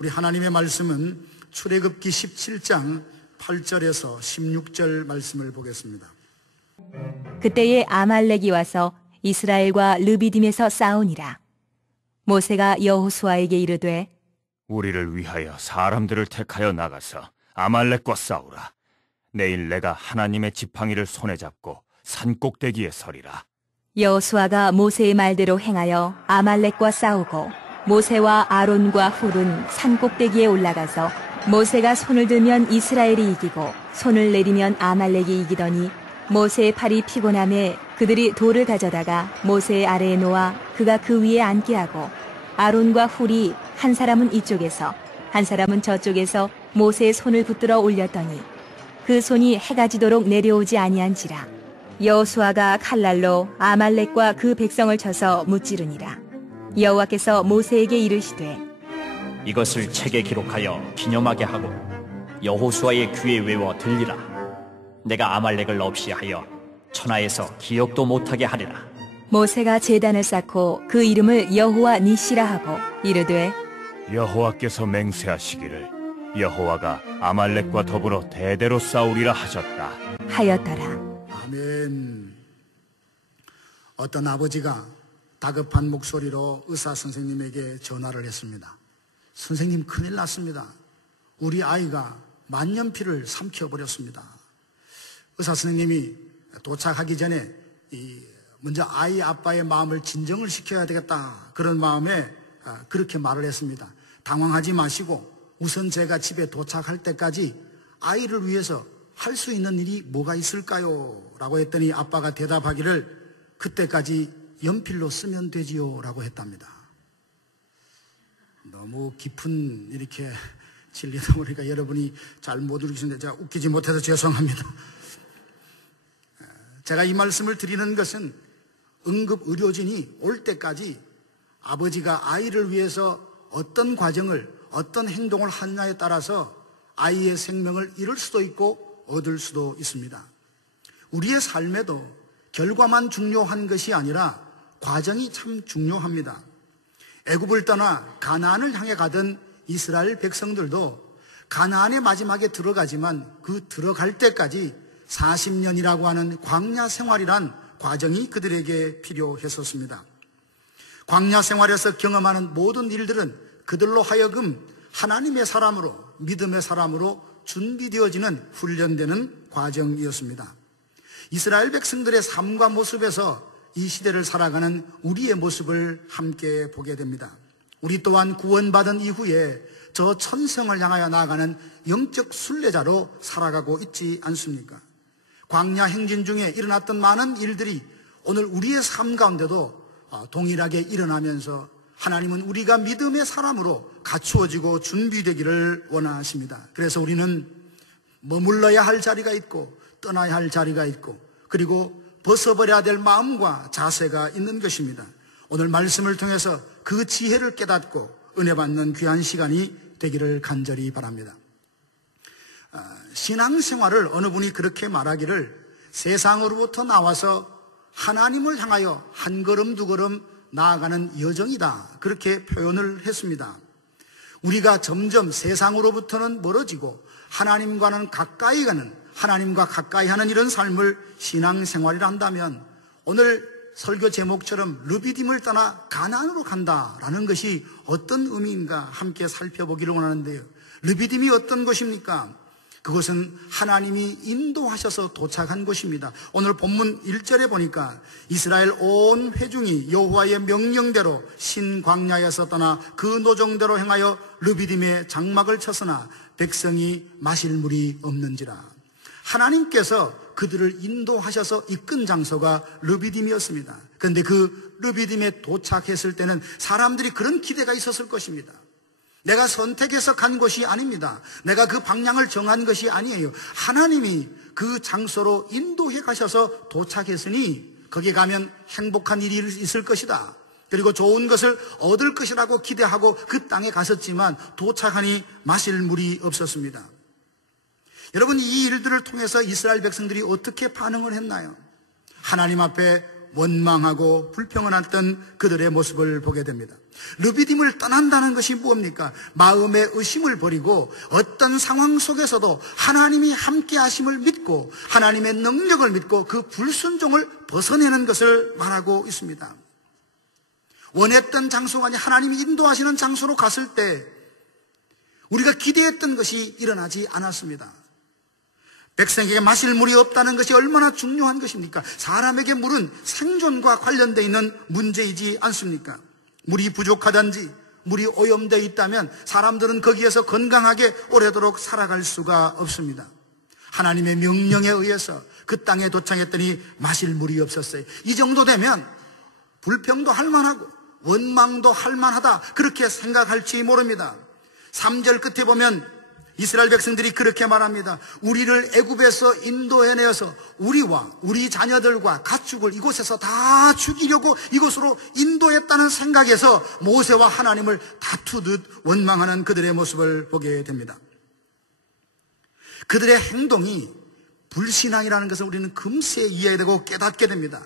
우리 하나님의 말씀은 출애굽기 17장 8절에서 16절 말씀을 보겠습니다. 그때에 아말렉이 와서 이스라엘과 르비딤에서 싸우니라. 모세가 여호수아에게 이르되 우리를 위하여 사람들을 택하여 나가서 아말렉과 싸우라. 내일 내가 하나님의 지팡이를 손에 잡고 산 꼭대기에 서리라. 여호수아가 모세의 말대로 행하여 아말렉과 싸우고 모세와 아론과 훌은 산 꼭대기에 올라가서 모세가 손을 들면 이스라엘이 이기고 손을 내리면 아말렉이 이기더니 모세의 팔이 피곤함에 그들이 돌을 가져다가 모세의 아래에 놓아 그가 그 위에 앉게 하고 아론과 훌이 한 사람은 이쪽에서 한 사람은 저쪽에서 모세의 손을 붙들어 올렸더니 그 손이 해가 지도록 내려오지 아니한지라. 여호수아가 칼날로 아말렉과 그 백성을 쳐서 무찌르니라. 여호와께서 모세에게 이르시되 이것을 책에 기록하여 기념하게 하고 여호수아의 귀에 외워 들리라. 내가 아말렉을 없이 하여 천하에서 기억도 못하게 하리라. 모세가 제단을 쌓고 그 이름을 여호와 니시라 하고 이르되 여호와께서 맹세하시기를 여호와가 아말렉과 더불어 대대로 싸우리라 하셨다 하였더라. 아멘. 어떤 아버지가 다급한 목소리로 의사 선생님에게 전화를 했습니다. 선생님, 큰일 났습니다. 우리 아이가 만년필을 삼켜버렸습니다. 의사 선생님이 도착하기 전에 먼저 아이 아빠의 마음을 진정을 시켜야 되겠다, 그런 마음에 그렇게 말을 했습니다. 당황하지 마시고 우선 제가 집에 도착할 때까지 아이를 위해서 할 수 있는 일이 뭐가 있을까요? 라고 했더니 아빠가 대답하기를 그때까지 연필로 쓰면 되지요 라고 했답니다. 너무 깊은 이렇게 진리다 보니까 여러분이 잘 못 들으시는데 제가 웃기지 못해서 죄송합니다. 제가 이 말씀을 드리는 것은 응급의료진이 올 때까지 아버지가 아이를 위해서 어떤 과정을, 어떤 행동을 하느냐에 따라서 아이의 생명을 잃을 수도 있고 얻을 수도 있습니다. 우리의 삶에도 결과만 중요한 것이 아니라 과정이 참 중요합니다. 애굽을 떠나 가나안을 향해 가던 이스라엘 백성들도 가나안의 마지막에 들어가지만 그 들어갈 때까지 40년이라고 하는 광야 생활이란 과정이 그들에게 필요했었습니다. 광야 생활에서 경험하는 모든 일들은 그들로 하여금 하나님의 사람으로, 믿음의 사람으로 준비되어지는, 훈련되는 과정이었습니다. 이스라엘 백성들의 삶과 모습에서 이 시대를 살아가는 우리의 모습을 함께 보게 됩니다. 우리 또한 구원받은 이후에 저 천성을 향하여 나아가는 영적 순례자로 살아가고 있지 않습니까? 광야 행진 중에 일어났던 많은 일들이 오늘 우리의 삶 가운데도 동일하게 일어나면서 하나님은 우리가 믿음의 사람으로 갖추어지고 준비되기를 원하십니다. 그래서 우리는 머물러야 할 자리가 있고 떠나야 할 자리가 있고 그리고 벗어버려야 될 마음과 자세가 있는 것입니다. 오늘 말씀을 통해서 그 지혜를 깨닫고 은혜 받는 귀한 시간이 되기를 간절히 바랍니다. 신앙생활을 어느 분이 그렇게 말하기를 세상으로부터 나와서 하나님을 향하여 한 걸음 두 걸음 나아가는 여정이다, 그렇게 표현을 했습니다. 우리가 점점 세상으로부터는 멀어지고 하나님과는 가까이 가는, 하나님과 가까이 하는 이런 삶을 신앙생활이라 한다면 오늘 설교 제목처럼 르비딤을 떠나 가나안으로 간다라는 것이 어떤 의미인가 함께 살펴보기를 원하는데요. 르비딤이 어떤 곳입니까? 그것은 하나님이 인도하셔서 도착한 곳입니다. 오늘 본문 1절에 보니까 이스라엘 온 회중이 여호와의 명령대로 신광야에서 떠나 그 노정대로 행하여 르비딤에 장막을 쳤으나 백성이 마실 물이 없는지라. 하나님께서 그들을 인도하셔서 이끈 장소가 르비딤이었습니다. 그런데 그 르비딤에 도착했을 때는 사람들이 그런 기대가 있었을 것입니다. 내가 선택해서 간 곳이 아닙니다. 내가 그 방향을 정한 것이 아니에요. 하나님이 그 장소로 인도해 가셔서 도착했으니 거기에 가면 행복한 일이 있을 것이다, 그리고 좋은 것을 얻을 것이라고 기대하고 그 땅에 갔었지만 도착하니 마실 물이 없었습니다. 여러분, 이 일들을 통해서 이스라엘 백성들이 어떻게 반응을 했나요? 하나님 앞에 원망하고 불평하던 그들의 모습을 보게 됩니다. 르비딤을 떠난다는 것이 무엇입니까? 마음의 의심을 버리고 어떤 상황 속에서도 하나님이 함께 하심을 믿고 하나님의 능력을 믿고 그 불순종을 벗어내는 것을 말하고 있습니다. 원했던 장소가 아니 하나님이 인도하시는 장소로 갔을 때 우리가 기대했던 것이 일어나지 않았습니다. 백성에게 마실 물이 없다는 것이 얼마나 중요한 것입니까? 사람에게 물은 생존과 관련되어 있는 문제이지 않습니까? 물이 부족하든지 물이 오염되어 있다면 사람들은 거기에서 건강하게 오래도록 살아갈 수가 없습니다. 하나님의 명령에 의해서 그 땅에 도착했더니 마실 물이 없었어요. 이 정도 되면 불평도 할 만하고 원망도 할 만하다 그렇게 생각할지 모릅니다. 3절 끝에 보면 이스라엘 백성들이 그렇게 말합니다. 우리를 애굽에서 인도해내어서 우리와 우리 자녀들과 가축을 이곳에서 다 죽이려고 이곳으로 인도했다는 생각에서 모세와 하나님을 다투듯 원망하는 그들의 모습을 보게 됩니다. 그들의 행동이 불신앙이라는 것을 우리는 금세 이해되고 깨닫게 됩니다.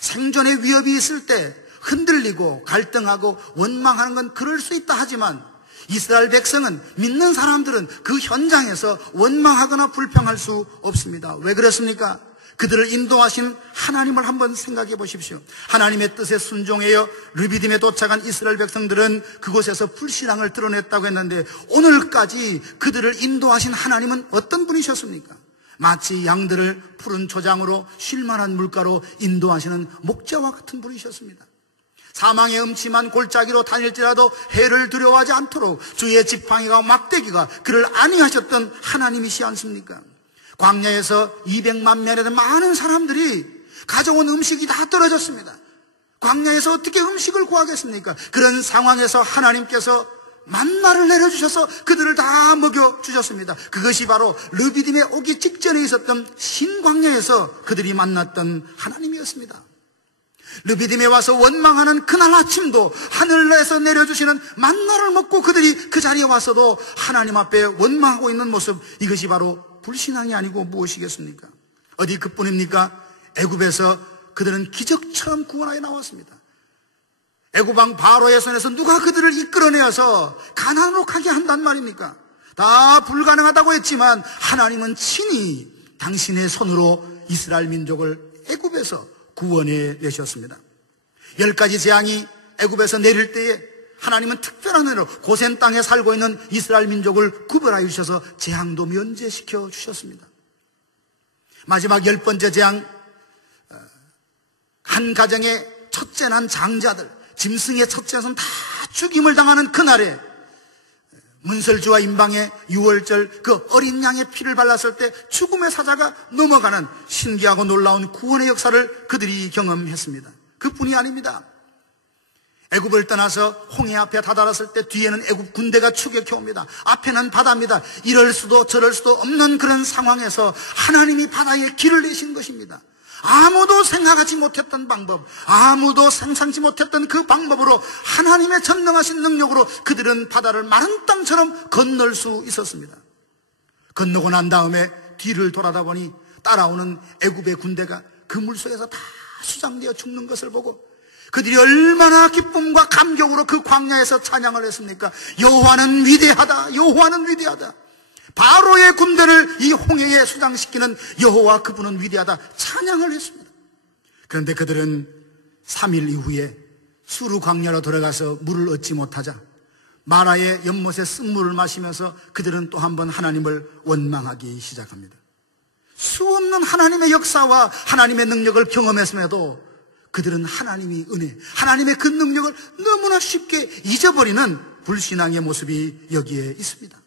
생존의 위협이 있을 때 흔들리고 갈등하고 원망하는 건 그럴 수 있다 하지만 이스라엘 백성은, 믿는 사람들은 그 현장에서 원망하거나 불평할 수 없습니다. 왜 그렇습니까? 그들을 인도하신 하나님을 한번 생각해 보십시오. 하나님의 뜻에 순종하여 르비딤에 도착한 이스라엘 백성들은 그곳에서 불신앙을 드러냈다고 했는데 오늘까지 그들을 인도하신 하나님은 어떤 분이셨습니까? 마치 양들을 푸른 초장으로 쉴만한 물가로 인도하시는 목자와 같은 분이셨습니다. 사망의 음침한 골짜기로 다닐지라도 해를 두려워하지 않도록 주의 지팡이가 막대기가 그를 안위하셨던 하나님이시 않습니까? 광야에서 200만 명의 많은 사람들이 가져온 음식이 다 떨어졌습니다. 광야에서 어떻게 음식을 구하겠습니까? 그런 상황에서 하나님께서 만나를 내려주셔서 그들을 다 먹여주셨습니다. 그것이 바로 르비딤에 오기 직전에 있었던 신광야에서 그들이 만났던 하나님이었습니다. 르비딤에 와서 원망하는 그날 아침도 하늘에서 내려주시는 만나를 먹고 그들이 그 자리에 와서도 하나님 앞에 원망하고 있는 모습, 이것이 바로 불신앙이 아니고 무엇이겠습니까? 어디 그뿐입니까? 애굽에서 그들은 기적처럼 구원하여 나왔습니다. 애굽왕 바로의 손에서 누가 그들을 이끌어내어서 가나안으로 가게 한단 말입니까? 다 불가능하다고 했지만 하나님은 친히 당신의 손으로 이스라엘 민족을 애굽에서 구원해 내셨습니다. 10가지 재앙이 애굽에서 내릴 때에 하나님은 특별한 은혜로 고센 땅에 살고 있는 이스라엘 민족을 구별하여 주셔서 재앙도 면제시켜 주셨습니다. 마지막 10번째 재앙, 한 가정의 첫째 난 장자들, 짐승의 첫째는 다 죽임을 당하는 그날에 문설주와 임방의 유월절 그 어린 양의 피를 발랐을 때 죽음의 사자가 넘어가는 신기하고 놀라운 구원의 역사를 그들이 경험했습니다. 그뿐이 아닙니다. 애굽을 떠나서 홍해 앞에 다다랐을 때 뒤에는 애굽 군대가 추격해 옵니다. 앞에는 바다입니다. 이럴 수도 저럴 수도 없는 그런 상황에서 하나님이 바다에 길을 내신 것입니다. 아무도 생각하지 못했던 방법, 아무도 상상치 못했던 그 방법으로 하나님의 전능하신 능력으로 그들은 바다를 마른 땅처럼 건널 수 있었습니다. 건너고 난 다음에 뒤를 돌아다 보니 따라오는 애굽의 군대가 그 물속에서 다 수장되어 죽는 것을 보고 그들이 얼마나 기쁨과 감격으로 그 광야에서 찬양을 했습니까? 여호와는 위대하다, 여호와는 위대하다. 바로의 군대를 이 홍해에 수장시키는 여호와 그분은 위대하다 찬양을 했습니다. 그런데 그들은 3일 이후에 수르 광야로 들어가서 물을 얻지 못하자 마라의 연못의 쓴물을 마시면서 그들은 또 한 번 하나님을 원망하기 시작합니다. 수없는 하나님의 역사와 하나님의 능력을 경험했음에도 그들은 하나님의 은혜, 하나님의 그 능력을 너무나 쉽게 잊어버리는 불신앙의 모습이 여기에 있습니다.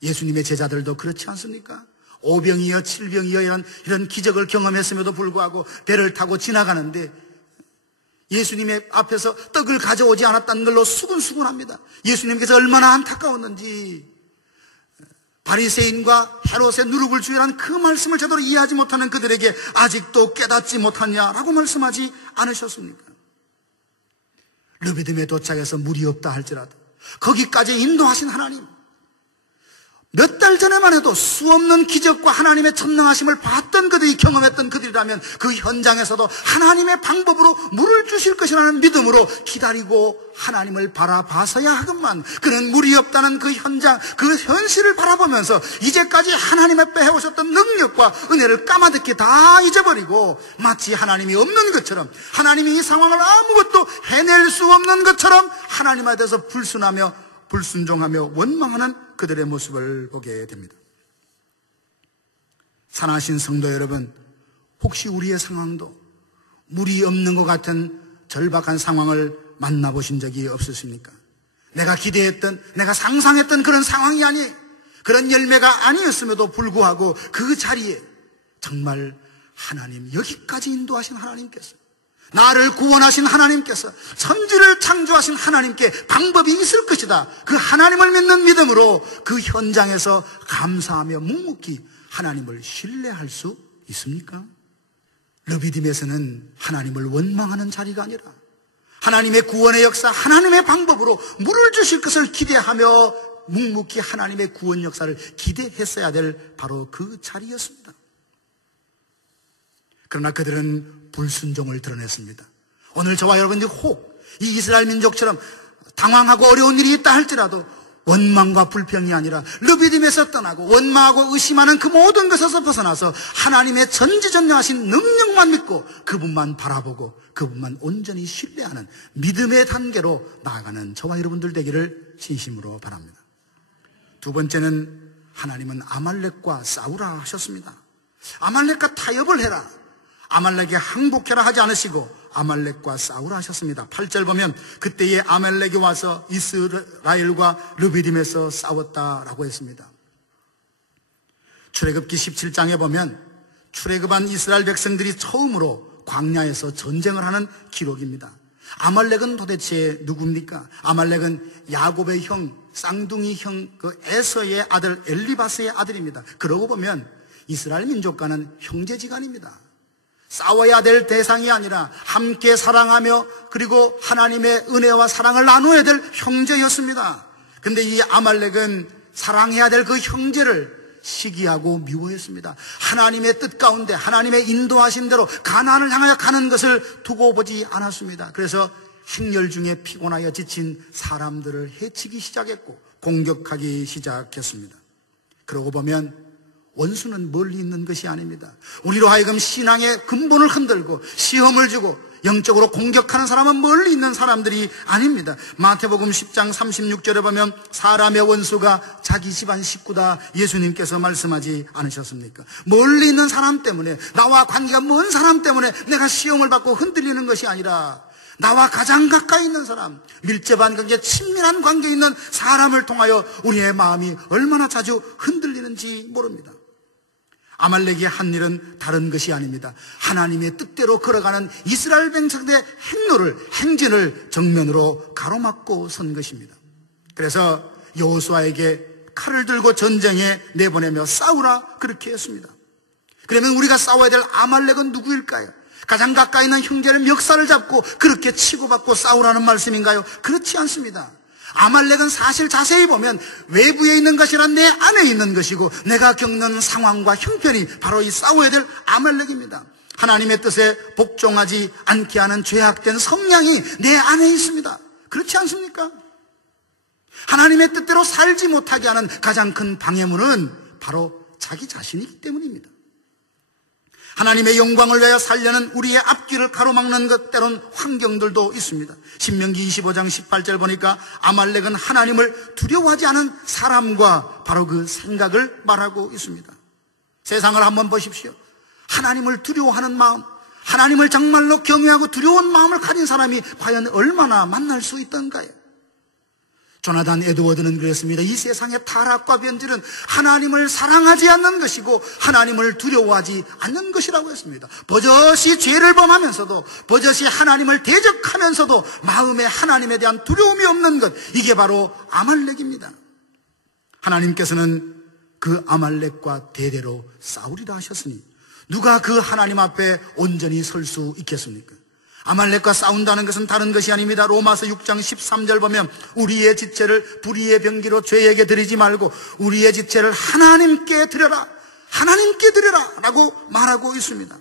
예수님의 제자들도 그렇지 않습니까? 오병이어 칠병이어 이런 기적을 경험했음에도 불구하고 배를 타고 지나가는데 예수님의 앞에서 떡을 가져오지 않았다는 걸로 수근수근합니다. 예수님께서 얼마나 안타까웠는지 바리새인과 헤롯의 누룩을 주의라는 그 말씀을 제대로 이해하지 못하는 그들에게 아직도 깨닫지 못하냐라고 말씀하지 않으셨습니까? 르비딤에 도착해서 물이 없다 할지라도 거기까지 인도하신 하나님, 몇 달 전에만 해도 수없는 기적과 하나님의 전능하심을 봤던 그들이, 경험했던 그들이라면 그 현장에서도 하나님의 방법으로 물을 주실 것이라는 믿음으로 기다리고 하나님을 바라봐서야 하건만, 그는 물이 없다는 그 현장, 그 현실을 바라보면서 이제까지 하나님 앞에 해오셨던 능력과 은혜를 까마득히 다 잊어버리고 마치 하나님이 없는 것처럼, 하나님이 이 상황을 아무것도 해낼 수 없는 것처럼 하나님에 대해서 불순종하며 원망하는 그들의 모습을 보게 됩니다. 사랑하신 성도 여러분, 혹시 우리의 상황도 물이 없는 것 같은 절박한 상황을 만나보신 적이 없으십니까? 내가 기대했던, 내가 상상했던 그런 상황이 아니, 그런 열매가 아니었음에도 불구하고 그 자리에 정말 하나님, 여기까지 인도하신 하나님께서, 나를 구원하신 하나님께서, 천지를 창조하신 하나님께 방법이 있을 것이다, 그 하나님을 믿는 믿음으로 그 현장에서 감사하며 묵묵히 하나님을 신뢰할 수 있습니까? 르비딤에서는 하나님을 원망하는 자리가 아니라 하나님의 구원의 역사, 하나님의 방법으로 물을 주실 것을 기대하며 묵묵히 하나님의 구원 역사를 기대했어야 될 바로 그 자리였습니다. 그러나 그들은 불순종을 드러냈습니다. 오늘 저와 여러분들이 혹 이 이스라엘 민족처럼 당황하고 어려운 일이 있다 할지라도 원망과 불평이 아니라 르비딤에서 떠나고 원망하고 의심하는 그 모든 것에서 벗어나서 하나님의 전지전능하신 능력만 믿고 그분만 바라보고 그분만 온전히 신뢰하는 믿음의 단계로 나아가는 저와 여러분들 되기를 진심으로 바랍니다. 두 번째는 하나님은 아말렉과 싸우라 하셨습니다. 아말렉과 타협을 해라, 아말렉에 항복해라 하지 않으시고 아말렉과 싸우라 하셨습니다. 8절 보면 그때에 아말렉이 와서 이스라엘과 르비딤에서 싸웠다라고 했습니다. 출애굽기 17장에 보면 출애굽한 이스라엘 백성들이 처음으로 광야에서 전쟁을 하는 기록입니다. 아말렉은 도대체 누굽니까? 아말렉은 야곱의 형, 쌍둥이 형 그 에서의 아들 엘리바스의 아들입니다. 그러고 보면 이스라엘 민족과는 형제지간입니다. 싸워야 될 대상이 아니라 함께 사랑하며 그리고 하나님의 은혜와 사랑을 나누어야 될 형제였습니다. 근데 이 아말렉은 사랑해야 될 그 형제를 시기하고 미워했습니다. 하나님의 뜻 가운데 하나님의 인도하신 대로 가나안을 향하여 가는 것을 두고 보지 않았습니다. 그래서 행렬 중에 피곤하여 지친 사람들을 해치기 시작했고 공격하기 시작했습니다. 그러고 보면 원수는 멀리 있는 것이 아닙니다. 우리로 하여금 신앙의 근본을 흔들고 시험을 주고 영적으로 공격하는 사람은 멀리 있는 사람들이 아닙니다. 마태복음 10장 36절에 보면 사람의 원수가 자기 집안 식구다, 예수님께서 말씀하지 않으셨습니까? 멀리 있는 사람 때문에, 나와 관계가 먼 사람 때문에 내가 시험을 받고 흔들리는 것이 아니라 나와 가장 가까이 있는 사람, 밀접한 관계, 친밀한 관계에 있는 사람을 통하여 우리의 마음이 얼마나 자주 흔들리는지 모릅니다. 아말렉이 한 일은 다른 것이 아닙니다. 하나님의 뜻대로 걸어가는 이스라엘 백성들의 행진을 정면으로 가로막고 선 것입니다. 그래서 여호수아에게 칼을 들고 전쟁에 내보내며 싸우라 그렇게 했습니다. 그러면 우리가 싸워야 될 아말렉은 누구일까요? 가장 가까이 있는 형제를 멱살을 잡고 그렇게 치고받고 싸우라는 말씀인가요? 그렇지 않습니다. 아말렉은 사실 자세히 보면 외부에 있는 것이 아니라 내 안에 있는 것이고 내가 겪는 상황과 형편이 바로 이 싸워야 될 아말렉입니다. 하나님의 뜻에 복종하지 않게 하는 죄악된 성향이 내 안에 있습니다. 그렇지 않습니까? 하나님의 뜻대로 살지 못하게 하는 가장 큰 방해물은 바로 자기 자신이기 때문입니다. 하나님의 영광을 위하여 살려는 우리의 앞길을 가로막는 것 때론 환경들도 있습니다. 신명기 25장 18절 보니까 아말렉은 하나님을 두려워하지 않은 사람과 바로 그 생각을 말하고 있습니다. 세상을 한번 보십시오. 하나님을 두려워하는 마음, 하나님을 정말로 경외하고 두려운 마음을 가진 사람이 과연 얼마나 만날 수 있던가요? 조나단 에드워드는 그랬습니다. 이 세상의 타락과 변질은 하나님을 사랑하지 않는 것이고 하나님을 두려워하지 않는 것이라고 했습니다. 버젓이 죄를 범하면서도 버젓이 하나님을 대적하면서도 마음에 하나님에 대한 두려움이 없는 것, 이게 바로 아말렉입니다. 하나님께서는 그 아말렉과 대대로 싸우리라 하셨으니 누가 그 하나님 앞에 온전히 설 수 있겠습니까? 아말렉과 싸운다는 것은 다른 것이 아닙니다. 로마서 6장 13절 보면 우리의 지체를 불의의 병기로 죄에게 드리지 말고 우리의 지체를 하나님께 드려라, 하나님께 드려라 라고 말하고 있습니다.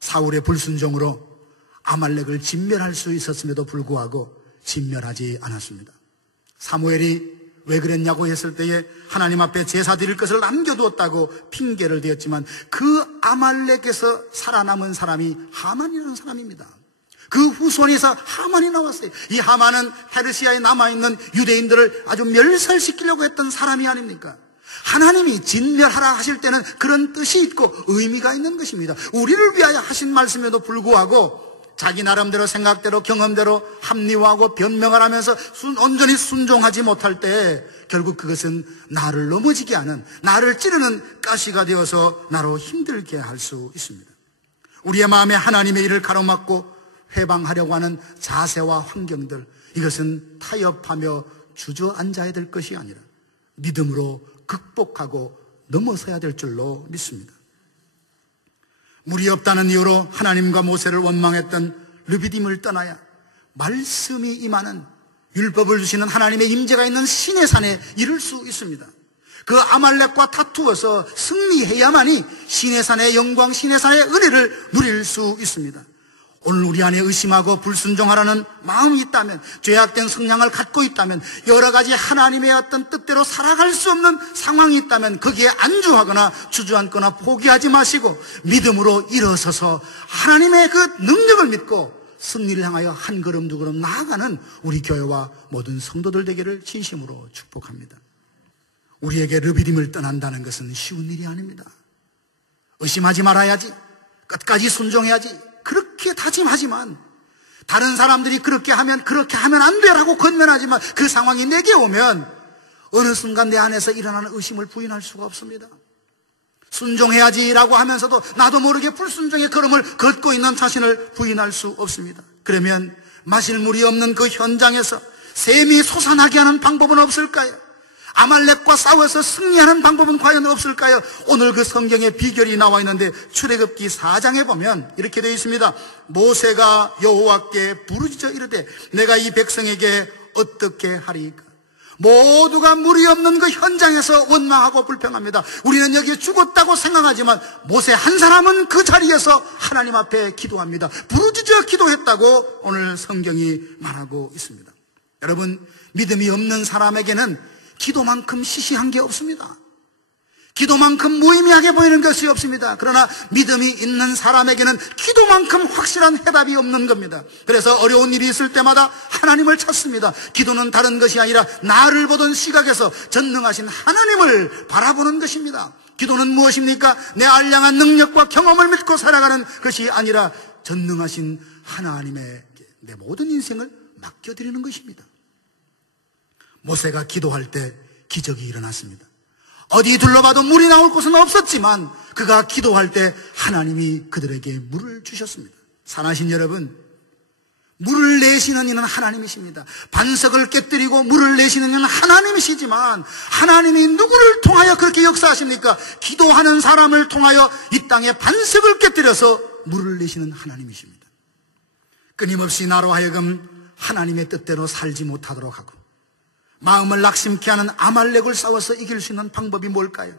사울의 불순종으로 아말렉을 진멸할 수 있었음에도 불구하고 진멸하지 않았습니다. 사무엘이 왜 그랬냐고 했을 때에 하나님 앞에 제사 드릴 것을 남겨두었다고 핑계를 대었지만 그 아말렉에서 살아남은 사람이 하만이라는 사람입니다. 그 후손에서 하만이 나왔어요. 이 하만은 페르시아에 남아있는 유대인들을 아주 멸살시키려고 했던 사람이 아닙니까? 하나님이 진멸하라 하실 때는 그런 뜻이 있고 의미가 있는 것입니다. 우리를 위하여 하신 말씀에도 불구하고 자기 나름대로 생각대로 경험대로 합리화하고 변명을 하면서 온전히 순종하지 못할 때 결국 그것은 나를 넘어지게 하는, 나를 찌르는 가시가 되어서 나로 힘들게 할 수 있습니다. 우리의 마음에 하나님의 일을 가로막고 회방하려고 하는 자세와 환경들, 이것은 타협하며 주저앉아야 될 것이 아니라 믿음으로 극복하고 넘어서야 될 줄로 믿습니다. 물이 없다는 이유로 하나님과 모세를 원망했던 르비딤을 떠나야 말씀이 임하는, 율법을 주시는 하나님의 임재가 있는 시내산에 이를 수 있습니다. 그 아말렉과 다투어서 승리해야만이 시내산의 영광, 시내산의 은혜를 누릴 수 있습니다. 오늘 우리 안에 의심하고 불순종하라는 마음이 있다면, 죄악된 성향을 갖고 있다면, 여러 가지 하나님의 어떤 뜻대로 살아갈 수 없는 상황이 있다면 거기에 안주하거나 주저앉거나 포기하지 마시고 믿음으로 일어서서 하나님의 그 능력을 믿고 승리를 향하여 한 걸음 두 걸음 나아가는 우리 교회와 모든 성도들 되기를 진심으로 축복합니다. 우리에게 르비딤을 떠난다는 것은 쉬운 일이 아닙니다. 의심하지 말아야지, 끝까지 순종해야지, 그렇게 다짐하지만 다른 사람들이 그렇게 하면 안 되라고 권면하지만 그 상황이 내게 오면 어느 순간 내 안에서 일어나는 의심을 부인할 수가 없습니다. 순종해야지라고 하면서도 나도 모르게 불순종의 걸음을 걷고 있는 자신을 부인할 수 없습니다. 그러면 마실 물이 없는 그 현장에서 샘이 솟아나게 하는 방법은 없을까요? 아말렉과 싸워서 승리하는 방법은 과연 없을까요? 오늘 그 성경에 비결이 나와 있는데 출애굽기 4장에 보면 이렇게 되어 있습니다. 모세가 여호와께 부르짖어 이르되 내가 이 백성에게 어떻게 하리이까? 모두가 물이 없는 그 현장에서 원망하고 불평합니다. 우리는 여기에 죽었다고 생각하지만 모세 한 사람은 그 자리에서 하나님 앞에 기도합니다. 부르짖어 기도했다고 오늘 성경이 말하고 있습니다. 여러분, 믿음이 없는 사람에게는 기도만큼 시시한 게 없습니다. 기도만큼 무의미하게 보이는 것이 없습니다. 그러나 믿음이 있는 사람에게는 기도만큼 확실한 해답이 없는 겁니다. 그래서 어려운 일이 있을 때마다 하나님을 찾습니다. 기도는 다른 것이 아니라 나를 보던 시각에서 전능하신 하나님을 바라보는 것입니다. 기도는 무엇입니까? 내 알량한 능력과 경험을 믿고 살아가는 것이 아니라 전능하신 하나님에게 내 모든 인생을 맡겨드리는 것입니다. 모세가 기도할 때 기적이 일어났습니다. 어디 둘러봐도 물이 나올 곳은 없었지만 그가 기도할 때 하나님이 그들에게 물을 주셨습니다. 사랑하신 여러분, 물을 내시는 이는 하나님이십니다. 반석을 깨뜨리고 물을 내시는 이는 하나님이시지만 하나님이 누구를 통하여 그렇게 역사하십니까? 기도하는 사람을 통하여 이 땅에 반석을 깨뜨려서 물을 내시는 하나님이십니다. 끊임없이 나로 하여금 하나님의 뜻대로 살지 못하도록 하고 마음을 낙심케 하는 아말렉을 싸워서 이길 수 있는 방법이 뭘까요?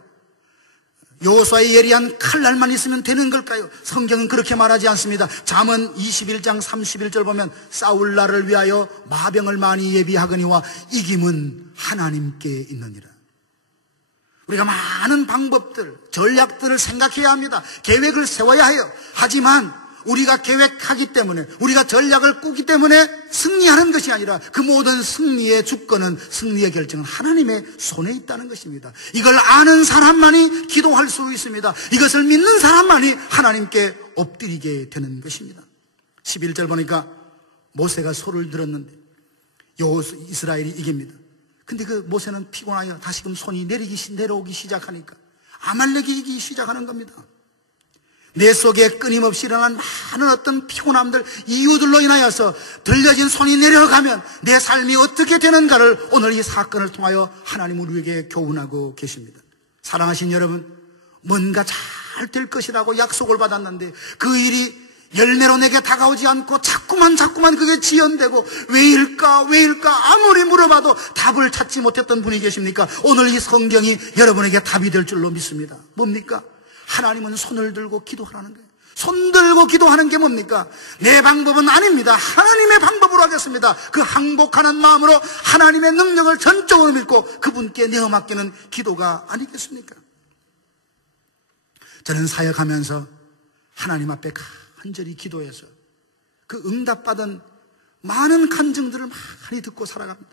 여호수아의 예리한 칼날만 있으면 되는 걸까요? 성경은 그렇게 말하지 않습니다. 잠언 21장 31절 보면 싸울 날을 위하여 마병을 많이 예비하거니와 이김은 하나님께 있느니라. 우리가 많은 방법들, 전략들을 생각해야 합니다. 계획을 세워야 해요. 하지만 우리가 계획하기 때문에, 우리가 전략을 꾸기 때문에 승리하는 것이 아니라 그 모든 승리의 주권은, 승리의 결정은 하나님의 손에 있다는 것입니다. 이걸 아는 사람만이 기도할 수 있습니다. 이것을 믿는 사람만이 하나님께 엎드리게 되는 것입니다. 11절 보니까 모세가 소를 들었는데 이스라엘이 이깁니다. 근데 그 모세는 피곤하여 다시금 손이 내려오기 시작하니까 아말렉이 이기기 시작하는 겁니다. 내 속에 끊임없이 일어난 많은 어떤 피곤함들, 이유들로 인하여서 들려진 손이 내려가면 내 삶이 어떻게 되는가를 오늘 이 사건을 통하여 하나님 우리에게 교훈하고 계십니다. 사랑하신 여러분, 뭔가 잘 될 것이라고 약속을 받았는데 그 일이 열매로 내게 다가오지 않고 자꾸만 그게 지연되고 왜일까 아무리 물어봐도 답을 찾지 못했던 분이 계십니까? 오늘 이 성경이 여러분에게 답이 될 줄로 믿습니다. 뭡니까? 하나님은 손을 들고 기도하라는 거예요. 손 들고 기도하는 게 뭡니까? 내 방법은 아닙니다. 하나님의 방법으로 하겠습니다. 그 항복하는 마음으로 하나님의 능력을 전적으로 믿고 그분께 내어맡기는 기도가 아니겠습니까? 저는 사역하면서 하나님 앞에 간절히 기도해서 그 응답받은 많은 간증들을 많이 듣고 살아갑니다.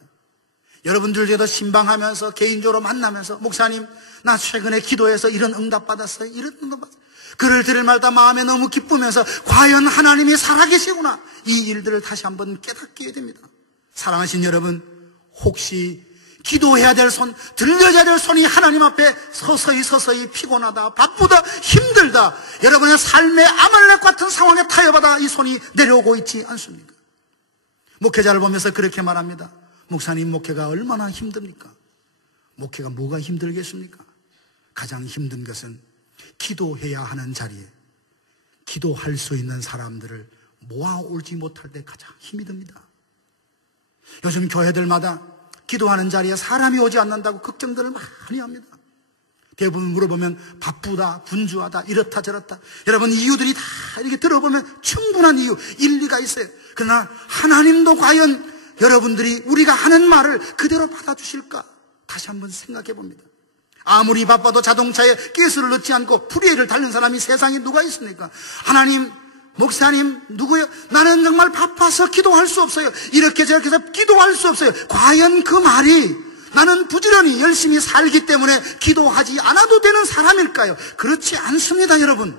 여러분들께도 신방하면서 개인적으로 만나면서 목사님 나 최근에 기도해서 이런 응답받았어요. 이런 응답받았어요. 그를 들을 말다 마음에 너무 기쁘면서 과연 하나님이 살아계시구나. 이 일들을 다시 한번 깨닫게 됩니다. 사랑하신 여러분, 혹시 기도해야 될 손, 들려야 될 손이 하나님 앞에 서서히 피곤하다, 바쁘다, 힘들다, 여러분의 삶의 아말렉 같은 상황에 타협하다 이 손이 내려오고 있지 않습니까? 목회자를 보면서 그렇게 말합니다. 목사님, 목회가 얼마나 힘듭니까? 목회가 뭐가 힘들겠습니까? 가장 힘든 것은 기도해야 하는 자리에 기도할 수 있는 사람들을 모아올지 못할 때 가장 힘이 듭니다. 요즘 교회들마다 기도하는 자리에 사람이 오지 않는다고 걱정들을 많이 합니다. 대부분 물어보면 바쁘다, 분주하다, 이렇다 저렇다. 여러분, 이유들이 다 이렇게 들어보면 충분한 이유, 일리가 있어요. 그러나 하나님도 과연 여러분들이 우리가 하는 말을 그대로 받아주실까? 다시 한번 생각해 봅니다. 아무리 바빠도 자동차에 가스를 넣지 않고 프리웨이를 달리는 사람이 세상에 누가 있습니까? 하나님, 목사님, 누구요? 나는 정말 바빠서 기도할 수 없어요. 이렇게 저렇게 해서 기도할 수 없어요. 과연 그 말이 나는 부지런히 열심히 살기 때문에 기도하지 않아도 되는 사람일까요? 그렇지 않습니다, 여러분.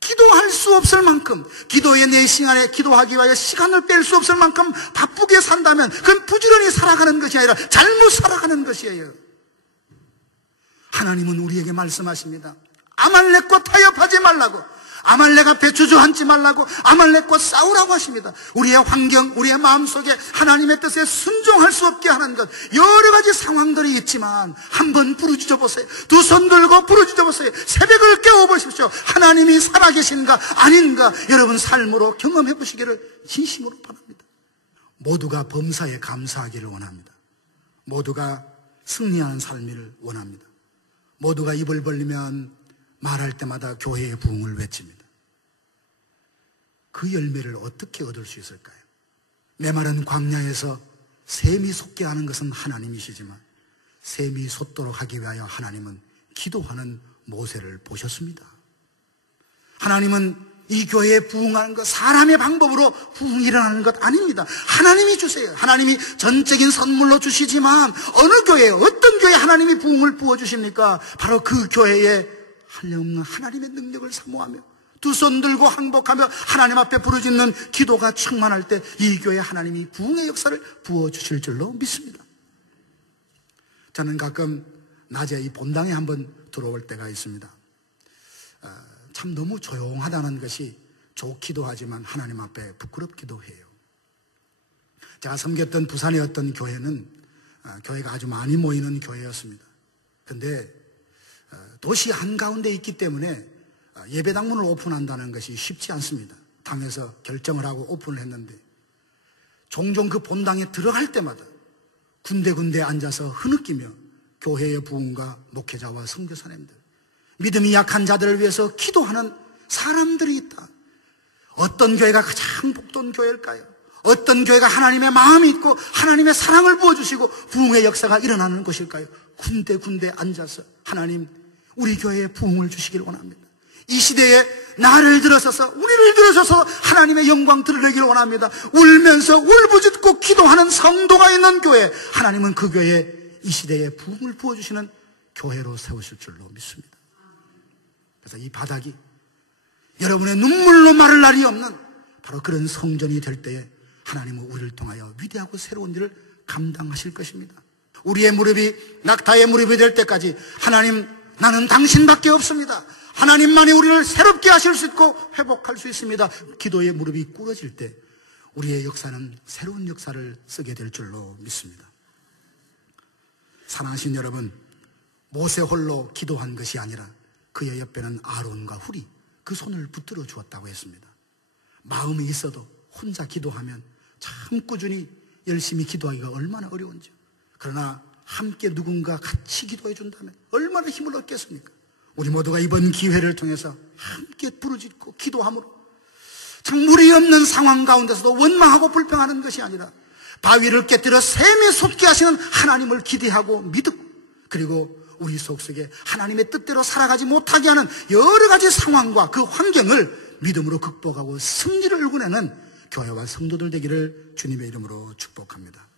기도할 수 없을 만큼, 기도의 내 시간에 기도하기 위하여 시간을 뺄 수 없을 만큼 바쁘게 산다면 그건 부지런히 살아가는 것이 아니라 잘못 살아가는 것이에요. 하나님은 우리에게 말씀하십니다. 아말렉과 타협하지 말라고, 아말렉 앞에 주저앉지 말라고, 아말렉과 싸우라고 하십니다. 우리의 환경, 우리의 마음속에 하나님의 뜻에 순종할 수 없게 하는 것, 여러 가지 상황들이 있지만 한번 부르짖어 보세요. 두 손 들고 부르짖어 보세요. 새벽을 깨워보십시오. 하나님이 살아계신가 아닌가 여러분 삶으로 경험해 보시기를 진심으로 바랍니다. 모두가 범사에 감사하기를 원합니다. 모두가 승리하는 삶을 원합니다. 모두가 입을 벌리면 말할 때마다 교회의 부흥을 외칩니다. 그 열매를 어떻게 얻을 수 있을까요? 메마른 광야에서 샘이 솟게 하는 것은 하나님이시지만 샘이 솟도록 하기 위하여 하나님은 기도하는 모세를 보셨습니다. 하나님은 이 교회에 부흥하는 것, 사람의 방법으로 부흥이 일어나는 것 아닙니다. 하나님이 주세요. 하나님이 전적인 선물로 주시지만 어느 교회에, 어떤 교회에 하나님이 부흥을 부어주십니까? 바로 그 교회에 한없는 하나님의 능력을 사모하며 두 손 들고 항복하며 하나님 앞에 부르짖는 기도가 충만할 때 이 교회에 하나님이 부흥의 역사를 부어주실 줄로 믿습니다. 저는 가끔 낮에 이 본당에 한번 들어올 때가 있습니다. 참 너무 조용하다는 것이 좋기도 하지만 하나님 앞에 부끄럽기도 해요. 제가 섬겼던 부산의 어떤 교회는 교회가 아주 많이 모이는 교회였습니다. 그런데 도시 한가운데 있기 때문에 예배당문을 오픈한다는 것이 쉽지 않습니다. 당에서 결정을 하고 오픈을 했는데 종종 그 본당에 들어갈 때마다 군데군데 앉아서 흐느끼며 교회의 부흥과 목회자와 선교사님들, 믿음이 약한 자들을 위해서 기도하는 사람들이 있다. 어떤 교회가 가장 복된 교회일까요? 어떤 교회가 하나님의 마음이 있고 하나님의 사랑을 부어주시고 부흥의 역사가 일어나는 곳일까요? 군데군데 앉아서 하나님, 우리 교회에 부흥을 주시길 원합니다. 이 시대에 나를 들어서서, 우리를 들어서서 하나님의 영광 드러내기를 원합니다. 울면서 울부짖고 기도하는 성도가 있는 교회, 하나님은 그 교회에 이 시대에 부흥을 부어주시는 교회로 세우실 줄로 믿습니다. 그래서 이 바닥이 여러분의 눈물로 마를 날이 없는 바로 그런 성전이 될 때에 하나님은 우리를 통하여 위대하고 새로운 일을 감당하실 것입니다. 우리의 무릎이 낙타의 무릎이 될 때까지 하나님, 나는 당신밖에 없습니다. 하나님만이 우리를 새롭게 하실 수 있고 회복할 수 있습니다. 기도의 무릎이 꿇어질 때 우리의 역사는 새로운 역사를 쓰게 될 줄로 믿습니다. 사랑하신 여러분, 모세 홀로 기도한 것이 아니라 그의 옆에는 아론과 훌이, 그 손을 붙들어 주었다고 했습니다. 마음이 있어도 혼자 기도하면 참 꾸준히 열심히 기도하기가 얼마나 어려운지요. 그러나 함께 누군가 같이 기도해 준다면 얼마나 힘을 얻겠습니까? 우리 모두가 이번 기회를 통해서 함께 부르짖고 기도함으로 참 물이 없는 상황 가운데서도 원망하고 불평하는 것이 아니라 바위를 깨뜨려 샘이 솟게 하시는 하나님을 기대하고 믿고, 그리고 우리 속속에 하나님의 뜻대로 살아가지 못하게 하는 여러 가지 상황과 그 환경을 믿음으로 극복하고 승리를 일궈내는 교회와 성도들 되기를 주님의 이름으로 축복합니다.